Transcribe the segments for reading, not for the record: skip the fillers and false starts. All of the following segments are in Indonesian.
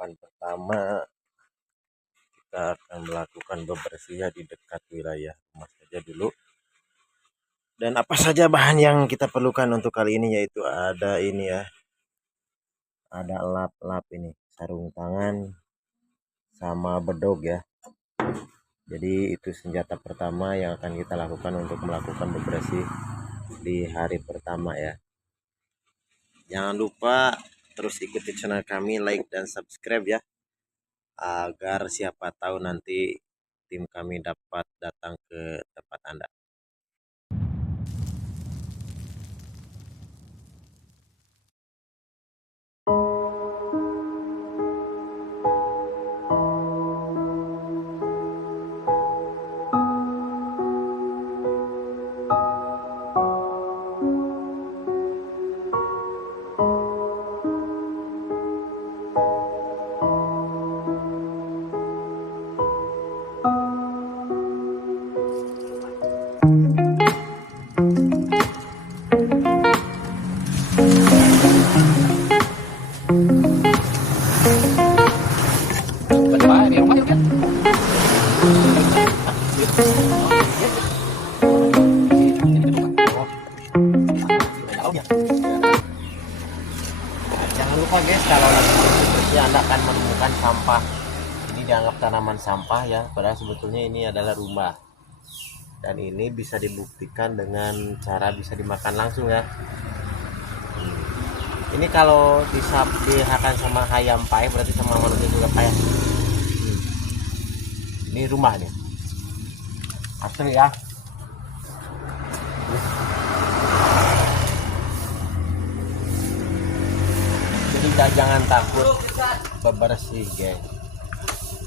tahapan pertama kita akan melakukan bebersih di dekat wilayah rumah saja dulu. Dan apa saja bahan yang kita perlukan untuk kali ini, yaitu ada ini ya, ada lap-lap ini, sarung tangan sama bedog ya. Jadi itu senjata pertama yang akan kita lakukan untuk melakukan bebersih di hari pertama ya. Jangan lupa terus ikuti channel kami, like dan subscribe ya, agar siapa tahu nanti tim kami dapat datang ke tempat Anda. Jangan lupa guys, kalau lagi bersih Anda akan menemukan sampah. Ini dianggap tanaman sampah ya, padahal sebetulnya ini adalah rumah. Dan ini bisa dibuktikan dengan cara bisa dimakan langsung ya. Ini kalau dihakan sama ayam pae, berarti sama manusia juga pae. Ini rumah nih, asli ya. Jadi jangan takut bebersih guys.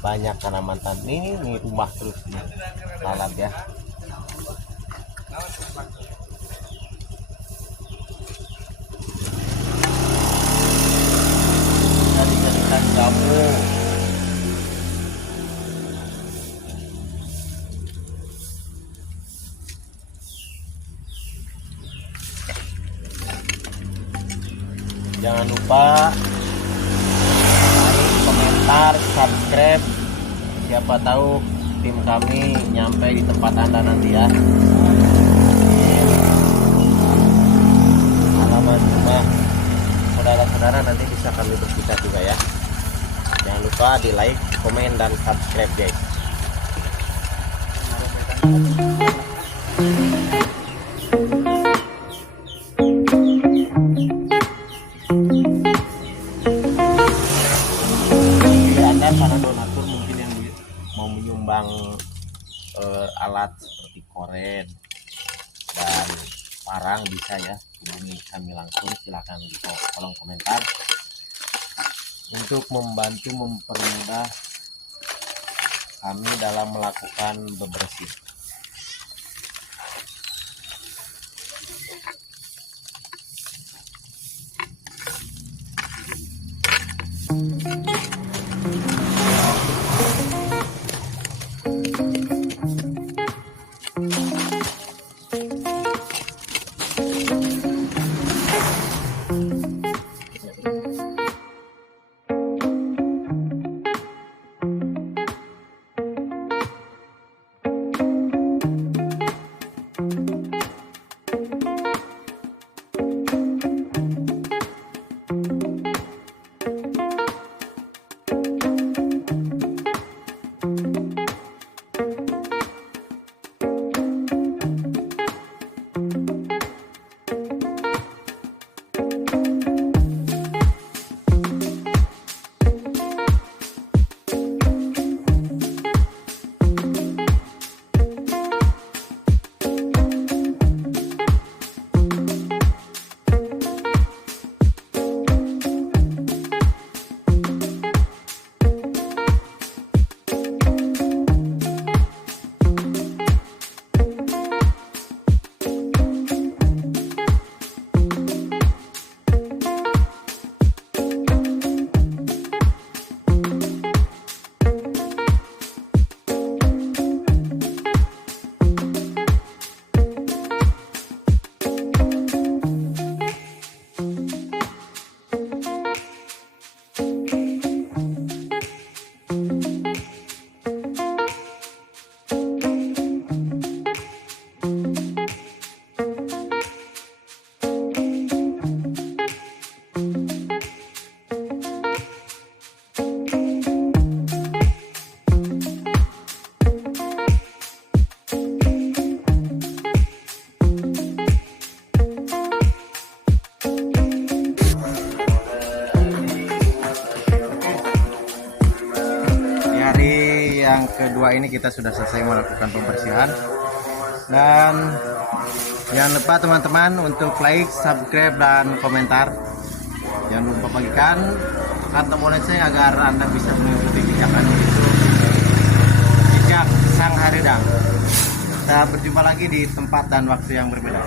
Banyak tanaman ini rumah terus nih, lalat ya. Kita dijadikan jamu. Jangan lupa like, komentar, subscribe. Siapa tahu tim kami nyampe di tempat Anda nanti ya. Halaman rumah saudara-saudara nanti bisa kami bersihkan juga ya. Jangan lupa di like, komen, dan subscribe guys. Para donatur mungkin yang mau menyumbang alat seperti koren dan parang bisa ya hubungi kami langsung, silahkan di kolom komentar untuk membantu mempermudah kami dalam melakukan bebersih. yang kedua ini kita sudah selesai melakukan pembersihan. Dan jangan lupa teman-teman untuk like, subscribe, dan komentar. Jangan lupa bagikan kantong lonceng agar Anda bisa mengikuti pijakan jejak sang haridang. Kita berjumpa lagi di tempat dan waktu yang berbeda.